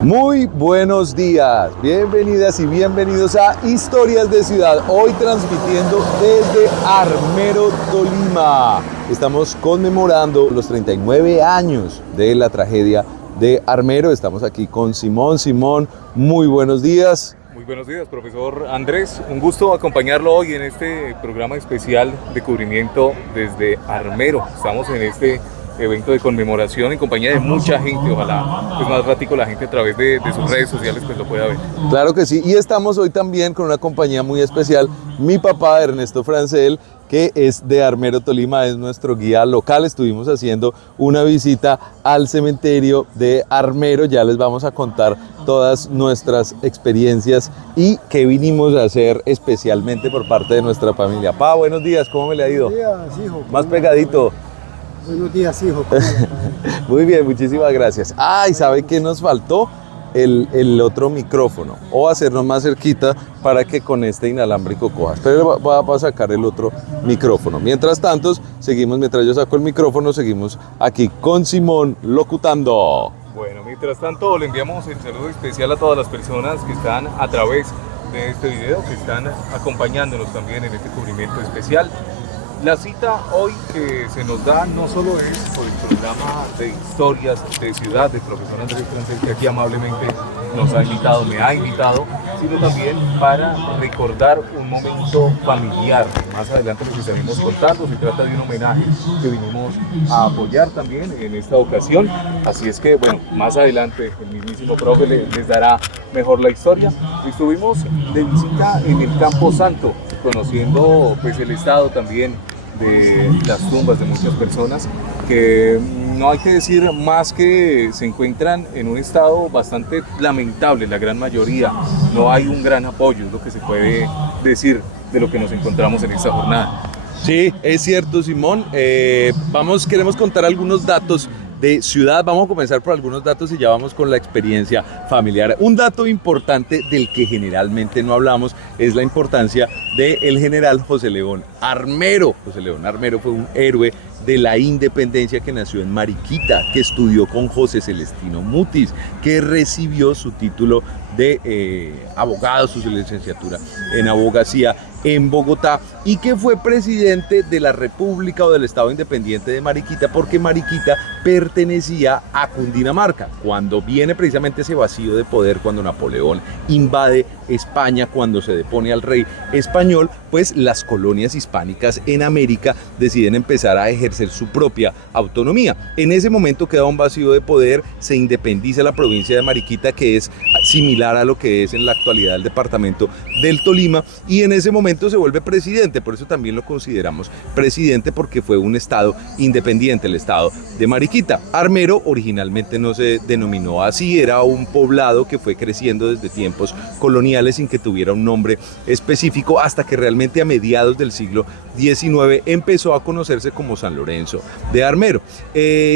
Muy buenos días, bienvenidas y bienvenidos a Historias de Ciudad, hoy transmitiendo desde Armero, Tolima. Estamos conmemorando los 39 años de la tragedia de Armero. Estamos aquí con Simón. Simón, muy buenos días. Muy buenos días, profesor Andrés. Un gusto acompañarlo hoy en este programa especial de cubrimiento desde Armero. Estamos en este evento de conmemoración en compañía de mucha gente. Ojalá pues más ratico la gente a través de sus redes sociales pues lo pueda ver. Claro que sí, y estamos hoy también con una compañía muy especial. Mi papá, Ernesto Francel, que es de Armero, Tolima, es nuestro guía local. Estuvimos haciendo una visita al cementerio de Armero. Ya les vamos a contar todas nuestras experiencias y qué vinimos a hacer especialmente por parte de nuestra familia. Pa, buenos días, ¿cómo me le ha ido? Buenos días, hijo. Más pegadito. Buenos días, hijo. Muy bien, muchísimas gracias. ¿Y sabe qué nos faltó? El otro micrófono, o hacernos más cerquita para que con este inalámbrico cojas. Pero va a sacar el otro micrófono. Mientras tanto, mientras yo saco el micrófono, seguimos aquí con Simón locutando. Bueno, mientras tanto le enviamos el saludo especial a todas las personas que están a través de este video, que están acompañándonos también en este cubrimiento especial. La cita hoy que se nos da no solo es por el programa de historias de ciudad del profesor Andrés Francel, que aquí amablemente nos ha invitado, me ha invitado, sino también para recordar un momento familiar. Más adelante les estaremos contando. Se trata de un homenaje que vinimos a apoyar también en esta ocasión. Así es que, bueno, más adelante el mismísimo profe les dará mejor la historia. Estuvimos de visita en el Campo Santo, conociendo pues el estado también de las tumbas de muchas personas que no hay que decir más que se encuentran en un estado bastante lamentable, la gran mayoría. No hay un gran apoyo, es lo que se puede decir de lo que nos encontramos en esta jornada. Sí, es cierto, Simón. Queremos contar algunos datos de ciudad. Vamos a comenzar por algunos datos y ya vamos con la experiencia familiar. Un dato importante del que generalmente no hablamos es la importancia del general José León Armero. José León Armero fue un héroe de la independencia que nació en Mariquita, que estudió con José Celestino Mutis, que recibió su título de abogado, su licenciatura en abogacía en Bogotá, y que fue presidente de la República o del Estado Independiente de Mariquita, porque Mariquita pertenecía a Cundinamarca. Cuando viene precisamente ese vacío de poder, cuando Napoleón invade España, cuando se depone al rey español, pues las colonias hispánicas en América deciden empezar a ejercer su propia autonomía. En ese momento queda un vacío de poder, se independiza la provincia de Mariquita, que es similar a lo que es en la actualidad el departamento del Tolima, y en ese momento se vuelve presidente. Por eso también lo consideramos presidente, porque fue un estado independiente, el estado de Mariquita. Armero originalmente no se denominó así, era un poblado que fue creciendo desde tiempos coloniales sin que tuviera un nombre específico, hasta que realmente a mediados del siglo XIX empezó a conocerse como San Lorenzo de Armero.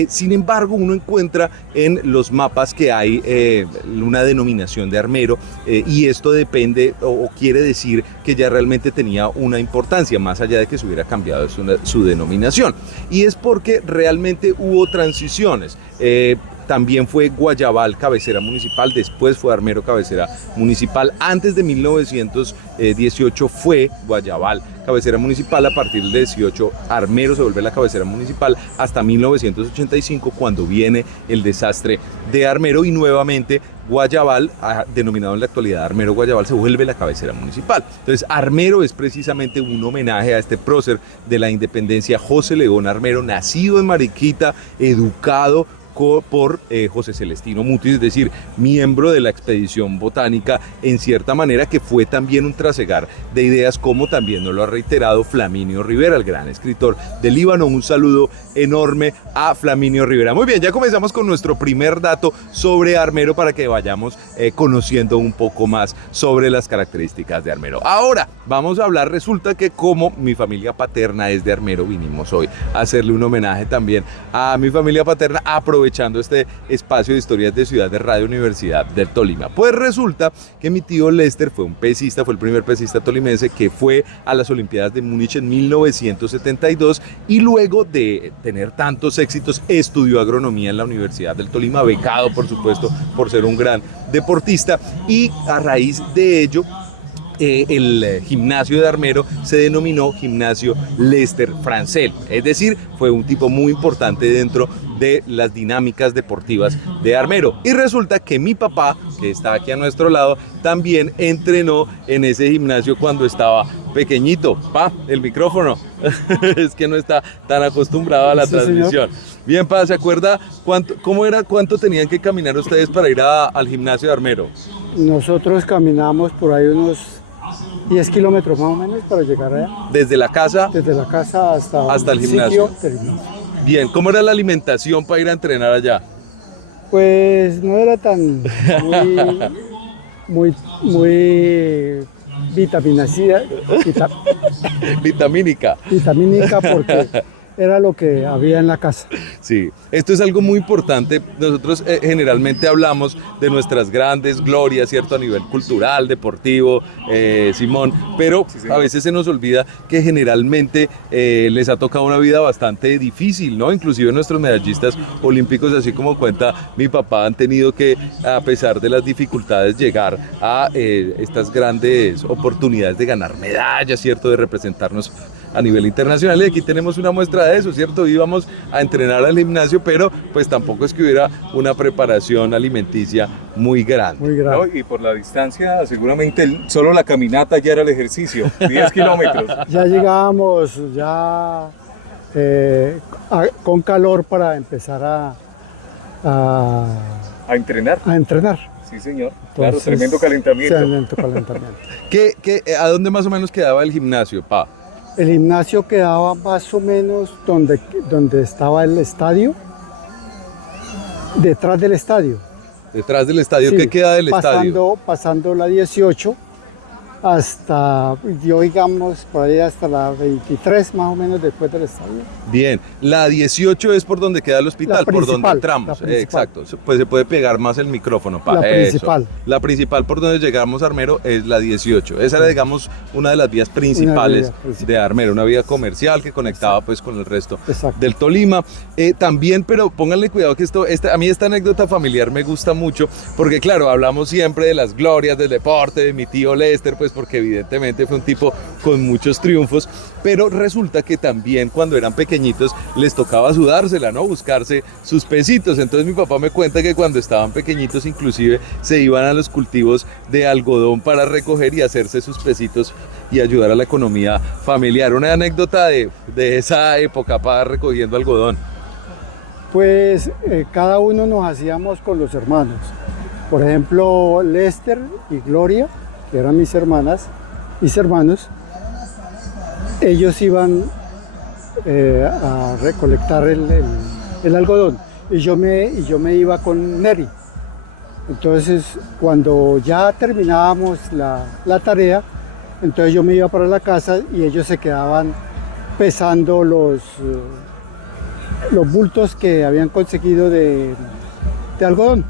Sin embargo, uno encuentra en los mapas que hay una denominación de Armero, y esto depende o quiere decir que ya realmente tenía una importancia más allá de que se hubiera cambiado su denominación, y es porque realmente hubo transiciones. También fue Guayabal cabecera municipal, después fue Armero cabecera municipal. Antes de 1918 fue Guayabal cabecera municipal. A partir del 18 Armero se vuelve la cabecera municipal hasta 1985, cuando viene el desastre de Armero, y nuevamente Guayabal, denominado en la actualidad Armero Guayabal, se vuelve la cabecera municipal. Entonces Armero es precisamente un homenaje a este prócer de la independencia, José León Armero, nacido en Mariquita, educado por José Celestino Mutis, es decir, miembro de la expedición botánica, en cierta manera, que fue también un trasegar de ideas, como también nos lo ha reiterado Flaminio Rivera, el gran escritor del Líbano. Un saludo enorme a Flaminio Rivera. Muy bien, ya comenzamos con nuestro primer dato sobre Armero, para que vayamos conociendo un poco más sobre las características de Armero. Ahora vamos a hablar, resulta que como mi familia paterna es de Armero, vinimos hoy a hacerle un homenaje también a mi familia paterna, aprovechando aprovechando este espacio de historias de ciudad de Radio Universidad del Tolima. Pues resulta que mi tío Lester fue un pesista, fue el primer pesista tolimense que fue a las Olimpiadas de Múnich en 1972 y luego de tener tantos éxitos estudió agronomía en la Universidad del Tolima, becado por supuesto por ser un gran deportista, y a raíz de ello el gimnasio de Armero se denominó Gimnasio Lester Francel, es decir, fue un tipo muy importante dentro de las dinámicas deportivas de Armero. Y resulta que mi papá, que está aquí a nuestro lado, también entrenó en ese gimnasio cuando estaba pequeñito. Pa, el micrófono, es que no está tan acostumbrado a la transmisión. Señor. Bien, pa, ¿se acuerda cuánto tenían que caminar ustedes para ir al gimnasio de Armero? Nosotros caminamos por ahí unos 10 kilómetros más o menos para llegar allá. ¿Desde la casa? Desde la casa hasta el gimnasio. Bien, ¿cómo era la alimentación para ir a entrenar allá? Pues no era tan muy vitamínica porque era lo que había en la casa. Sí, esto es algo muy importante. Nosotros generalmente hablamos de nuestras grandes glorias, ¿cierto? A nivel cultural, deportivo, Simón, pero sí, a veces se nos olvida que generalmente les ha tocado una vida bastante difícil, ¿no? Inclusive nuestros medallistas olímpicos, así como cuenta mi papá, han tenido que, a pesar de las dificultades, llegar a estas grandes oportunidades de ganar medallas, ¿cierto? De representarnos a nivel internacional, y aquí tenemos una muestra de eso, ¿cierto? Íbamos a entrenar al gimnasio, pero pues tampoco es que hubiera una preparación alimenticia muy grande. Muy grande. ¿No? Y por la distancia, seguramente solo la caminata ya era el ejercicio, 10 kilómetros. Ya llegábamos con calor para empezar a entrenar. A entrenar. Sí, señor. Claro, tremendo calentamiento. Tremendo calentamiento. ¿A dónde más o menos quedaba el gimnasio, pa? El gimnasio quedaba más o menos donde estaba el estadio, detrás del estadio. ¿Detrás del estadio? Sí, ¿qué queda del estadio? Pasando la 18 hasta, digamos, por ahí hasta la 23 más o menos después del estadio. Bien, la 18 es por donde queda el hospital, por donde entramos. Exacto, pues se puede pegar más el micrófono. La principal. La principal por donde llegamos a Armero es la 18. Esa era, digamos, una de las vías principales de Armero, una vía comercial que conectaba pues con el resto del Tolima. También, pero pónganle cuidado que a mí esta anécdota familiar me gusta mucho, porque claro, hablamos siempre de las glorias del deporte, de mi tío Lester, pues porque evidentemente fue un tipo con muchos triunfos, pero resulta que también cuando eran pequeñitos les tocaba sudársela, ¿no? Buscarse sus pesitos. Entonces mi papá me cuenta que cuando estaban pequeñitos inclusive se iban a los cultivos de algodón para recoger y hacerse sus pesitos y ayudar a la economía familiar. Una anécdota de esa época, para recogiendo algodón. Pues cada uno nos hacíamos con los hermanos. Por ejemplo, Lester y Gloria, que eran mis hermanos, ellos iban a recolectar el algodón y yo me iba con Neri. Entonces, cuando ya terminábamos la tarea, entonces yo me iba para la casa y ellos se quedaban pesando los bultos que habían conseguido de algodón.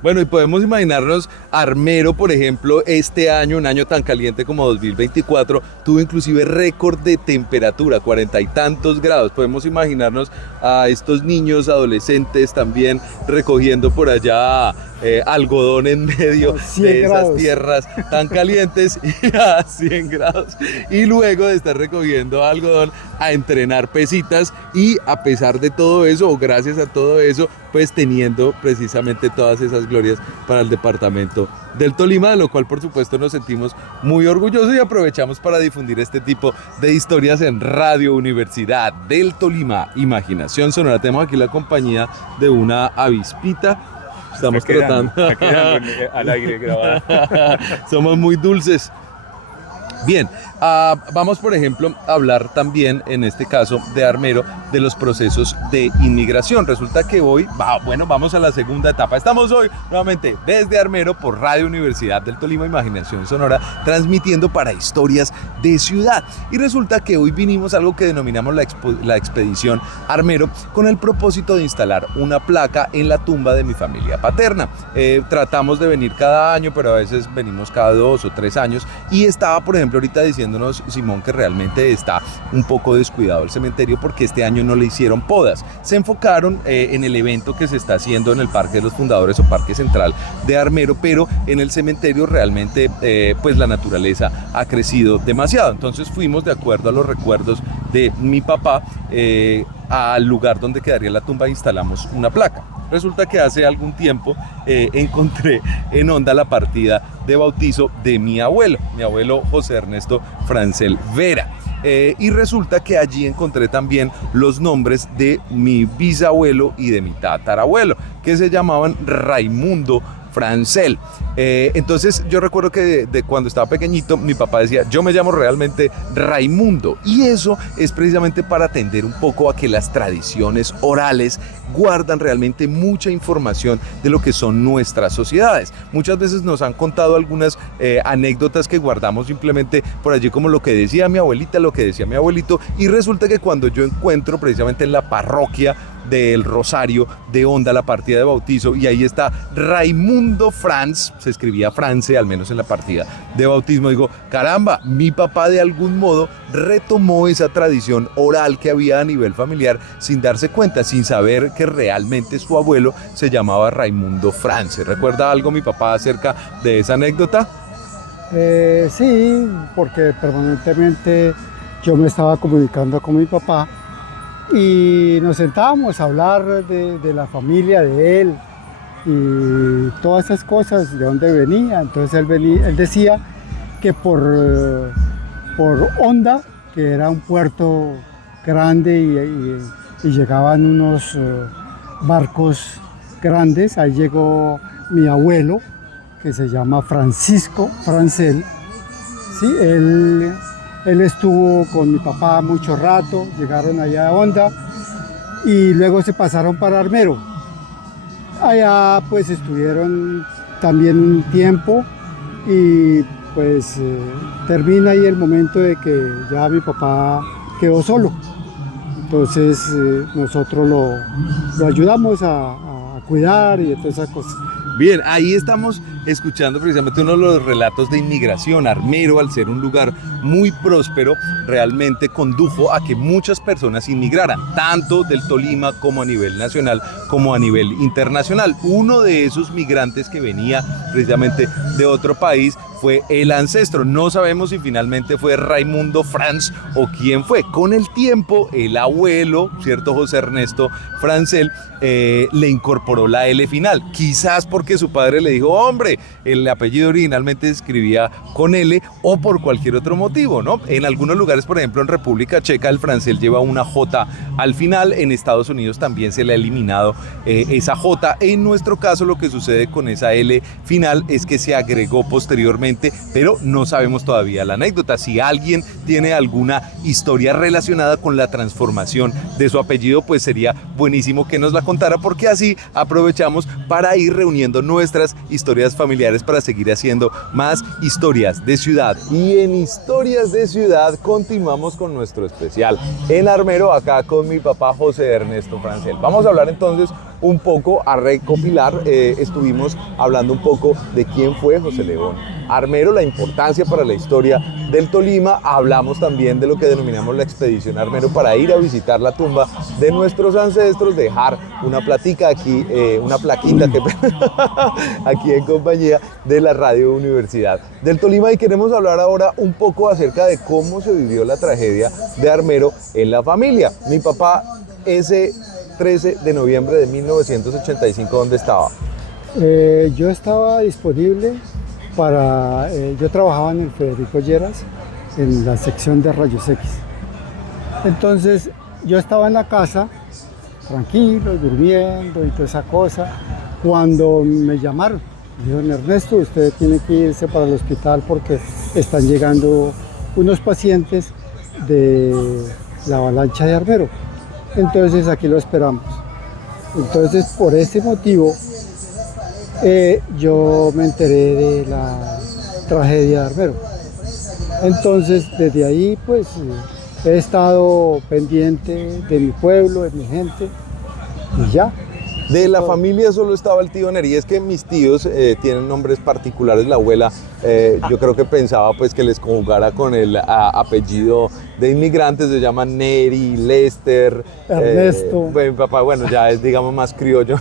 Bueno, y podemos imaginarnos Armero, por ejemplo, este año, un año tan caliente como 2024, tuvo inclusive récord de temperatura, 40 y tantos grados. Podemos imaginarnos a estos niños, adolescentes también recogiendo por allá algodón en medio de esas tierras tan calientes a 100 grados. Y luego de estar recogiendo algodón, a entrenar pesitas, y a pesar de todo eso, o gracias a todo eso, pues teniendo precisamente todas esas glorias para el departamento del Tolima, de lo cual por supuesto nos sentimos muy orgullosos y aprovechamos para difundir este tipo de historias en Radio Universidad del Tolima. Imaginación Sonora. Tenemos aquí la compañía de una avispita. Estamos tratando al aire grabada. Somos muy dulces. Bien, vamos por ejemplo a hablar también en este caso de Armero de los procesos de inmigración. Resulta que hoy, vamos a la segunda etapa. Estamos hoy nuevamente desde Armero por Radio Universidad del Tolima, Imaginación Sonora, transmitiendo para Historias de Ciudad. Y resulta que hoy vinimos a algo que denominamos la expedición Armero con el propósito de instalar una placa en la tumba de mi familia paterna. Tratamos de venir cada año, pero a veces venimos cada 2 o 3 años y estaba, por ejemplo, ahorita diciéndonos Simón que realmente está un poco descuidado el cementerio porque este año no le hicieron podas. Se enfocaron en el evento que se está haciendo en el Parque de los Fundadores o Parque Central de Armero, pero en el cementerio realmente pues la naturaleza ha crecido demasiado. Entonces fuimos de acuerdo a los recuerdos de mi papá al lugar donde quedaría la tumba e instalamos una placa. Resulta que hace algún tiempo encontré en Honda la partida de bautizo de mi abuelo José Ernesto Francel Vera. Y resulta que allí encontré también los nombres de mi bisabuelo y de mi tatarabuelo, que se llamaban Raimundo Francel. Entonces yo recuerdo que de cuando estaba pequeñito mi papá decía, yo me llamo realmente Raimundo, y eso es precisamente para atender un poco a que las tradiciones orales guardan realmente mucha información de lo que son nuestras sociedades. Muchas veces nos han contado algunas anécdotas que guardamos simplemente por allí, como lo que decía mi abuelita, lo que decía mi abuelito, y resulta que cuando yo encuentro precisamente en la parroquia del Rosario de Honda la partida de bautizo, y ahí está Raimundo Franz, se escribía France, al menos en la partida de bautismo, digo, caramba, mi papá de algún modo retomó esa tradición oral que había a nivel familiar sin darse cuenta, sin saber que realmente su abuelo se llamaba Raimundo France. ¿Recuerda algo mi papá acerca de esa anécdota? Sí, porque permanentemente yo me estaba comunicando con mi papá y nos sentábamos a hablar de la familia de él y todas esas cosas, de dónde venía. Entonces él decía que por Honda, que era un puerto grande y llegaban unos barcos grandes, ahí llegó mi abuelo, que se llama Francisco Francel. Sí, él estuvo con mi papá mucho rato, llegaron allá a Honda y luego se pasaron para Armero. Allá pues estuvieron también un tiempo y pues termina ahí el momento de que ya mi papá quedó solo. Entonces nosotros lo ayudamos a cuidar y todas esas cosas. Bien, ahí estamos escuchando precisamente uno de los relatos de inmigración. Armero, al ser un lugar muy próspero, realmente condujo a que muchas personas inmigraran, tanto del Tolima como a nivel nacional, como a nivel internacional. Uno de esos migrantes que venía precisamente de otro país fue el ancestro. No sabemos si finalmente fue Raimundo Franz o quién fue. Con el tiempo, el abuelo, ¿cierto? José Ernesto Francel, le incorporó la L final. Quizás porque su padre le dijo, hombre, el apellido originalmente se escribía con L, o por cualquier otro motivo, ¿no? En algunos lugares, por ejemplo, en República Checa, el Francel lleva una J al final. En Estados Unidos también se le ha eliminado esa J. En nuestro caso, lo que sucede con esa L final es que se agregó posteriormente, pero no sabemos todavía la anécdota. Si alguien tiene alguna historia relacionada con la transformación de su apellido, pues sería buenísimo que nos la contara, porque así aprovechamos para ir reuniendo nuestras historias familiares para seguir haciendo más historias de ciudad. Y en Historias de Ciudad continuamos con nuestro especial en Armero, acá con mi papá José Ernesto Francel. Vamos a hablar entonces un poco, a recopilar, estuvimos hablando un poco de quién fue José León Armero, la importancia para la historia del Tolima. Hablamos también de lo que denominamos la expedición Armero, para ir a visitar la tumba de nuestros ancestros, dejar una platica aquí, una plaquita que aquí en compañía de la Radio Universidad del Tolima. Y queremos hablar ahora un poco acerca de cómo se vivió la tragedia de Armero en la familia. Mi papá, ese 13 de noviembre de 1985, ¿dónde estaba? Yo estaba disponible para... yo trabajaba en el Federico Lleras, en la sección de rayos X. Entonces yo estaba en la casa, tranquilo, durmiendo y toda esa cosa, cuando me llamaron. Me dijeron, Ernesto, usted tiene que irse para el hospital porque están llegando unos pacientes de la avalancha de Armero. Entonces aquí lo esperamos. Entonces por ese motivo yo me enteré de la tragedia de Armero. Entonces desde ahí pues he estado pendiente de mi pueblo, de mi gente y ya. De la familia solo estaba el tío Neri. Es que mis tíos tienen nombres particulares. La abuela, yo creo que pensaba pues que les conjugara con el apellido de inmigrantes. Se llaman Neri, Lester, Ernesto. Mi papá, bueno, ya es digamos más criollo.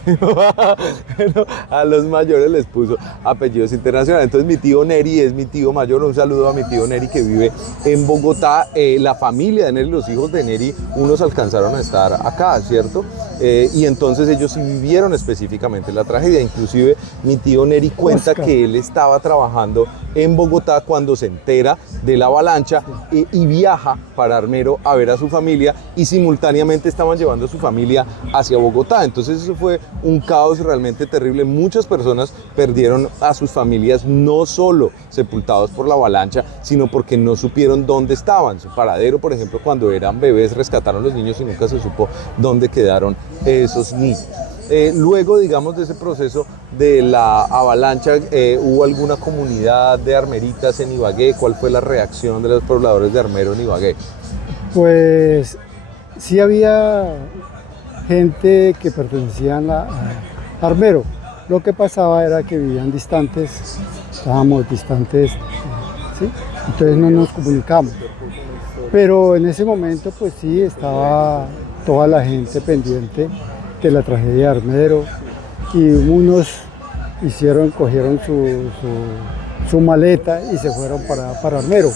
Pero a los mayores les puso apellidos internacionales. Entonces mi tío Neri es mi tío mayor. Un saludo a mi tío Neri que vive en Bogotá. La familia de Neri, los hijos de Neri, unos alcanzaron a estar acá, ¿cierto? Y entonces ellos sí vivieron específicamente la tragedia. Inclusive mi tío Neri cuenta que él estaba trabajando en Bogotá cuando se entera de la avalancha y viaja para Armero a ver a su familia y simultáneamente estaban llevando a su familia hacia Bogotá. Entonces eso fue un caos realmente terrible. Muchas personas perdieron a sus familias no solo sepultados por la avalancha, sino porque no supieron dónde estaban. Su paradero, por ejemplo, cuando eran bebés rescataron los niños y nunca se supo dónde quedaron esos niños. Luego, digamos, de ese proceso de la avalancha, ¿hubo alguna comunidad de armeritas en Ibagué? ¿Cuál fue la reacción de los pobladores de Armero en Ibagué? Pues sí había gente que pertenecía a Armero. Lo que pasaba era que vivían distantes, estábamos distantes, ¿sí? Entonces no nos comunicamos. Pero en ese momento, pues sí, estaba toda la gente pendiente de la tragedia de Armero y unos cogieron su maleta y se fueron para Armero.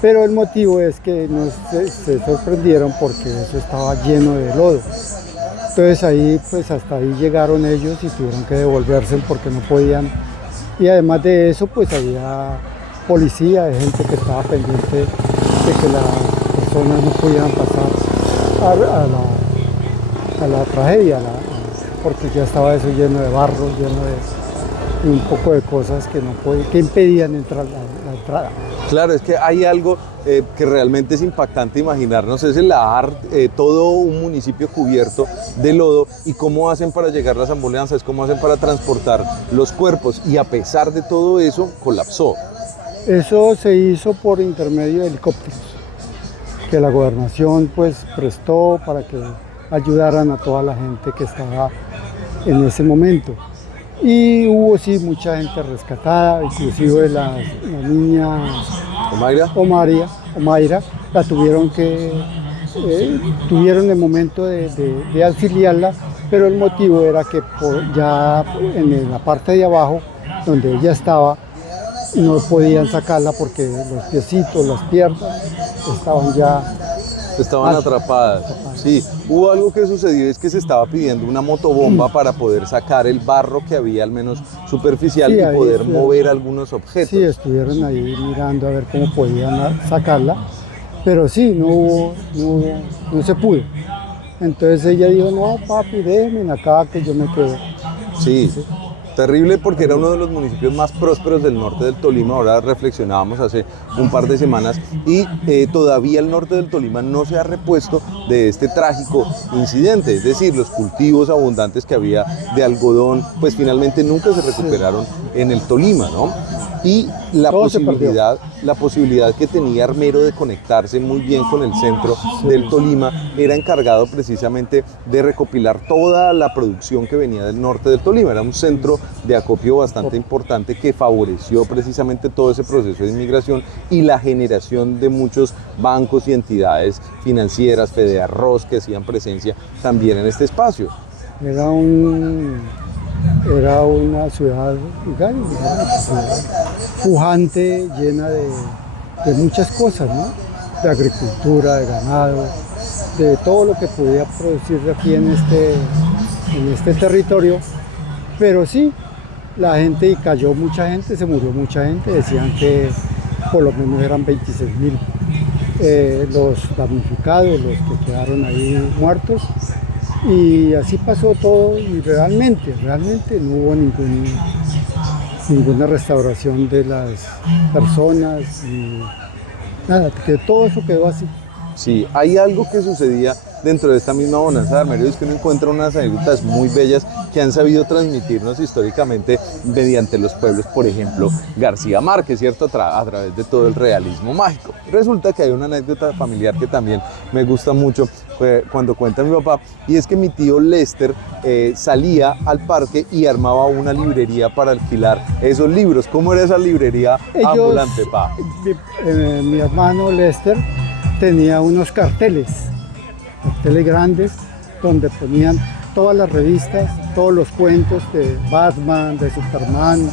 Pero el motivo es que se sorprendieron porque eso estaba lleno de lodo. Entonces ahí, pues hasta ahí llegaron ellos y tuvieron que devolverse porque no podían. Y además de eso, pues había policía, de gente que estaba pendiente de que las personas no pudieran pasar a la tragedia, porque ya estaba eso lleno de barro, lleno de un poco de cosas que impedían entrar la entrada. Claro, es que hay algo que realmente es impactante imaginarnos, es el Lahar, todo un municipio cubierto de lodo, y cómo hacen para llegar las ambulancias, cómo hacen para transportar los cuerpos, y a pesar de todo eso, colapsó. Eso se hizo por intermedio de helicópteros, que la gobernación pues prestó para que ayudaran a toda la gente que estaba en ese momento. Y hubo sí mucha gente rescatada, inclusive la niña Omaira, la tuvieron el momento de auxiliarla, pero el motivo era que ya en la parte de abajo, donde ella estaba, no podían sacarla porque los piecitos, las piernas estaban atrapadas. Sí, hubo algo que sucedió, es que se estaba pidiendo una motobomba para poder sacar el barro que había al menos superficial, sí, y poder mover algunos objetos. Sí, estuvieron ahí mirando a ver cómo podían sacarla, pero sí, no se pudo. Entonces ella dijo, no papi, déjenme acá que yo me quedo. Sí. Terrible, porque era uno de los municipios más prósperos del norte del Tolima. Ahora reflexionábamos hace un par de semanas y todavía el norte del Tolima no se ha repuesto de este trágico incidente. Es decir, los cultivos abundantes que había de algodón, pues finalmente nunca se recuperaron en el Tolima, ¿no? Y la posibilidad que tenía Armero de conectarse muy bien con el centro del Tolima era encargado precisamente de recopilar toda la producción que venía del norte del Tolima. Era un centro de acopio bastante importante que favoreció precisamente todo ese proceso de inmigración y la generación de muchos bancos y entidades financieras, Fedearroz, que hacían presencia también en este espacio. Era una ciudad pujante, llena de muchas cosas, ¿no? De agricultura, de ganado, de todo lo que podía producirse aquí en este territorio. Pero sí, la gente, y cayó mucha gente, se murió mucha gente, decían que por lo menos eran 26.000 los damnificados, los que quedaron ahí muertos. Y así pasó todo y realmente no hubo ninguna restauración de las personas nada, que todo eso quedó así. Sí, hay algo que sucedía dentro de esta misma bonanza de Armero, y es que uno encuentra unas anécdotas muy bellas que han sabido transmitirnos históricamente mediante los pueblos, por ejemplo, García Márquez, ¿cierto? A través de todo el realismo mágico. Resulta que hay una anécdota familiar que también me gusta mucho cuando cuenta mi papá, y es que mi tío Lester salía al parque y armaba una librería para alquilar esos libros. ¿Cómo era esa librería ambulante, pa? Mi hermano Lester tenía unos carteles grandes, donde ponían todas las revistas, todos los cuentos de Batman, de Superman,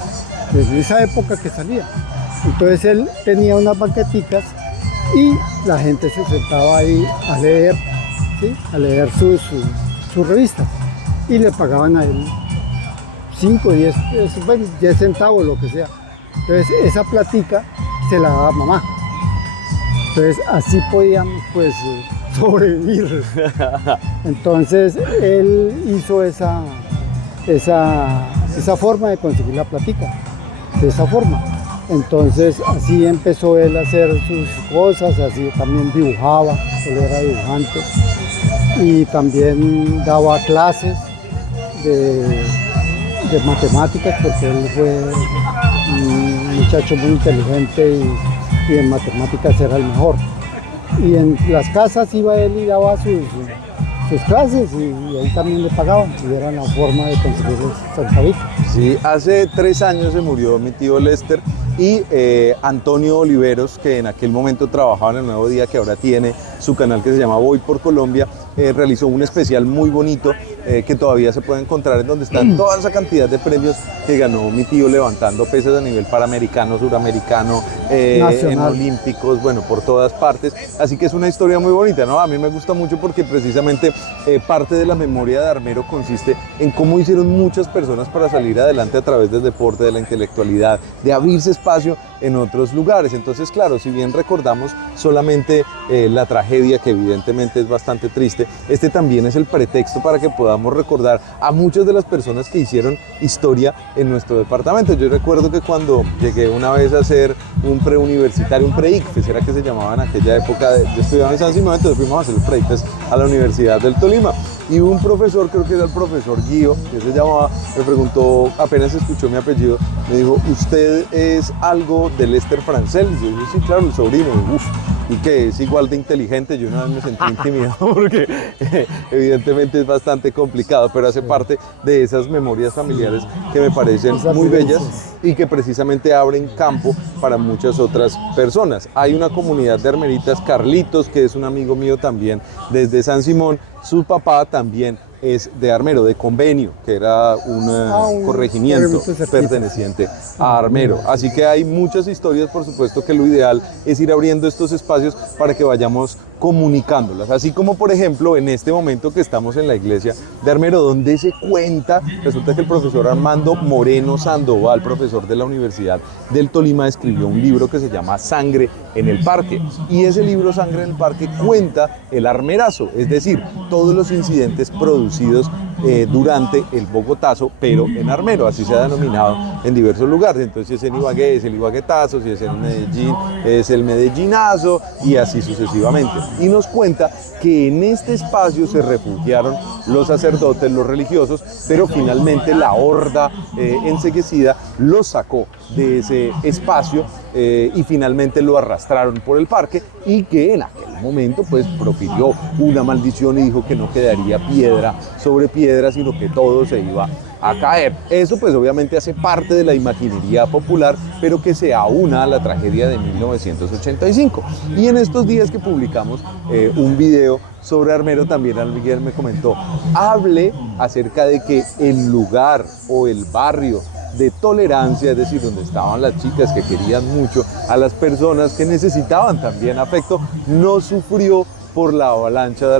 desde esa época que salía. Entonces él tenía unas banqueticas y la gente se sentaba ahí a leer, ¿sí? A leer sus revistas, y le pagaban a él 5, 10, 10 centavos, lo que sea. Entonces esa platica se la daba mamá. Entonces así podíamos pues sobrevivir. Entonces él hizo esa forma de conseguir la platica, de esa forma. Entonces así empezó él a hacer sus cosas, así también dibujaba, él era dibujante, y también daba clases de matemáticas, porque él fue un muchacho muy inteligente y en matemáticas era el mejor. Y en las casas iba él y daba sus clases, y ahí también le pagaban, y era la forma de conseguir los centavitos. Sí, hace 3 años se murió mi tío Lester, y Antonio Oliveros, que en aquel momento trabajaba en El Nuevo Día, que ahora tiene su canal que se llama Voy por Colombia, realizó un especial muy bonito que todavía se puede encontrar, en donde están toda esa cantidad de premios que ganó mi tío levantando pesas a nivel panamericano, suramericano, en olímpicos, bueno, por todas partes. Así que es una historia muy bonita, ¿no? A mí me gusta mucho porque precisamente parte de la memoria de Armero consiste en cómo hicieron muchas personas para salir adelante a través del deporte, de la intelectualidad, de abrirse espacio en otros lugares. Entonces, claro, si bien recordamos solamente la tragedia, que evidentemente es bastante triste, este también es el pretexto para que podamos recordar a muchas de las personas que hicieron historia en nuestro departamento. Yo recuerdo que cuando llegué una vez a hacer un preuniversitario, un pre-ICFES, era que se llamaba en aquella época, yo estudiaba en San Simón, entonces fuimos a hacer el pre-ICFES a la Universidad del Tolima. Y un profesor, creo que era el profesor Guío, que se llamaba, me preguntó, apenas escuchó mi apellido, me dijo, ¿usted es algo de Lester Francel? Y yo dije, sí, claro, el sobrino. Y que es igual de inteligente. Yo una vez me sentí intimidado porque evidentemente es bastante complicado, pero hace parte de esas memorias familiares que me parecen muy bellas y que precisamente abren campo para muchas otras personas. Hay una comunidad de armeritas, Carlitos, que es un amigo mío también desde San Simón. Su papá también es de Armero, de Convenio, que era un corregimiento perteneciente a Armero. Así que hay muchas historias, por supuesto que lo ideal es ir abriendo estos espacios para que vayamos comunicándolas. Así como, por ejemplo, en este momento que estamos en la iglesia de Armero, donde se cuenta, resulta que el profesor Armando Moreno Sandoval, profesor de la Universidad del Tolima, escribió un libro que se llama Sangre en el Parque. Y ese libro, Sangre en el Parque, cuenta el armerazo, es decir, todos los incidentes producidos durante el Bogotazo, pero en Armero, así se ha denominado en diversos lugares. Entonces, si es en Ibagué, es el Ibaguetazo, si es en Medellín, es el Medellinazo, y así sucesivamente. Y nos cuenta que en este espacio se refugiaron los sacerdotes, los religiosos, pero finalmente la horda enceguecida los sacó de ese espacio y finalmente lo arrastraron por el parque, y que en aquel momento pues profirió una maldición y dijo que no quedaría piedra sobre piedra, sino que todo se iba a caer. Eso pues obviamente hace parte de la imaginería popular, pero que se aúna a la tragedia de 1985. Y en estos días que publicamos un video sobre Armero, también Miguel me comentó, hable acerca de que el lugar o el barrio de tolerancia, es decir, donde estaban las chicas que querían mucho a las personas que necesitaban también afecto, no sufrió por la avalancha de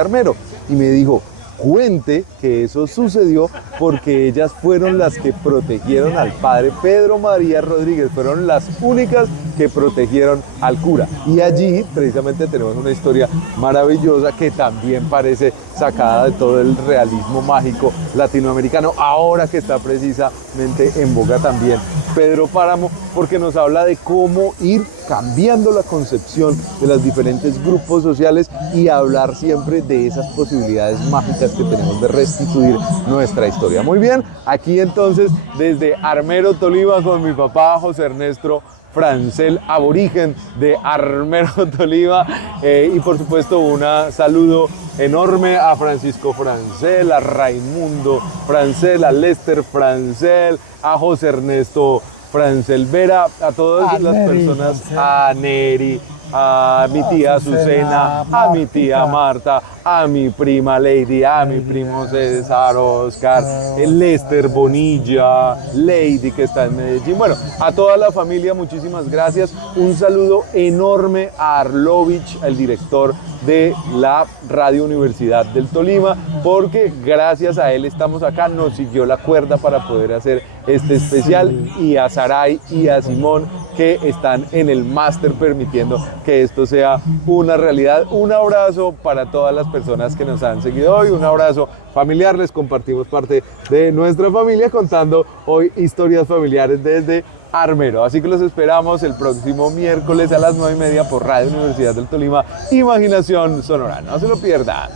Armero. Y me dijo, cuente que eso sucedió porque ellas fueron las que protegieron al padre Pedro María Rodríguez, fueron las únicas que protegieron al cura. Y allí precisamente tenemos una historia maravillosa que también parece sacada de todo el realismo mágico latinoamericano, ahora que está precisamente en boga también Pedro Páramo. porque nos habla de cómo ir cambiando la concepción de los diferentes grupos sociales y hablar siempre de esas posibilidades mágicas que tenemos de restituir nuestra historia. Muy bien, aquí entonces desde Armero, Tolima, con mi papá José Ernesto Francel, aborigen de Armero, Tolima, y por supuesto un saludo enorme a Francisco Francel, a Raimundo Francel, a Lester Francel, a José Ernesto Francel Vera, a todas las personas, a Neri, a mi tía Azucena, a mi tía Marta, a mi prima Lady, a mi primo César Oscar, Lester Bonilla, Lady que está en Medellín. Bueno, a toda la familia, muchísimas gracias. Un saludo enorme a Arlovich, el director de la Radio Universidad del Tolima, porque gracias a él estamos acá, nos siguió la cuerda para poder hacer este especial, y a Saray y a Simón, que están en el máster permitiendo que esto sea una realidad. Un abrazo para todas las personas que nos han seguido hoy, un abrazo familiar, les compartimos parte de nuestra familia contando hoy historias familiares desde Armero. Así que los esperamos el próximo miércoles a las 9:30 por Radio Universidad del Tolima, Imaginación Sonora. No se lo pierdan.